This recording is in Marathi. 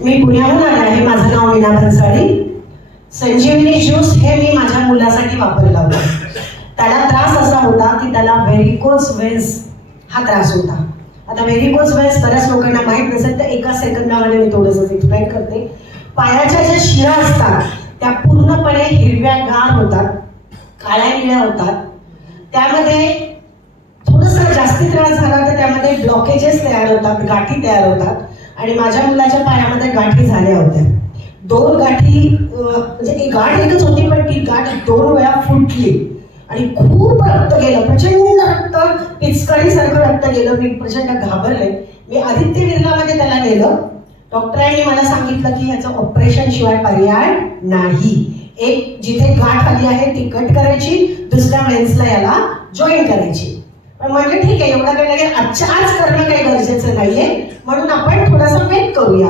मी पुण्याहून आले आहे. माझं नाव मीना भन्साळी. संजीवनी ज्यूस हे मी माझ्या मुलासाठी वापरला होता. त्याला त्रास असा होता की त्याला व्हेरिकोज व्हेन्स हा त्रास होता. आता व्हेरिकोज व्हेन्स बऱ्याच लोकांना माहीत नसेल तर एका सेकंदामध्ये मी थोडंसं एक्सप्लेन करते. पायाच्या ज्या शिरा असतात त्या पूर्णपणे हिरव्यागार होतात, काळ्या निळ्या होतात. त्यामध्ये थोडंसं जास्ती त्रास झाला तर त्यामध्ये ब्लॉकेजेस तयार होतात, गाठी तयार होतात. आणि माझ्या मुलाच्या पायामध्ये गाठी झाल्या होत्या. 2 गाठी, म्हणजे एक गाठ एकच होती पण ती गाठ 2 वेळा फुटली आणि खूप रक्त गेलं, प्रचंड रक्त, पिचकारीसारखं रक्त गेलं. मी प्रचंड घाबरले. मी आदित्य बिर्लामध्ये त्याला नेलं. डॉक्टरांनी मला सांगितलं की याचं ऑपरेशन शिवाय पर्याय नाही. एक जिथे गाठ आली आहे ती कट करायची, दुसऱ्या वेन्सला याला जॉईन करायची. पण म्हणजे ठीक आहे, एवढं काही लगेच आजच्या आज करणं काही गरजेचं नाहीये, म्हणून आपण थोडासा वेट करूया.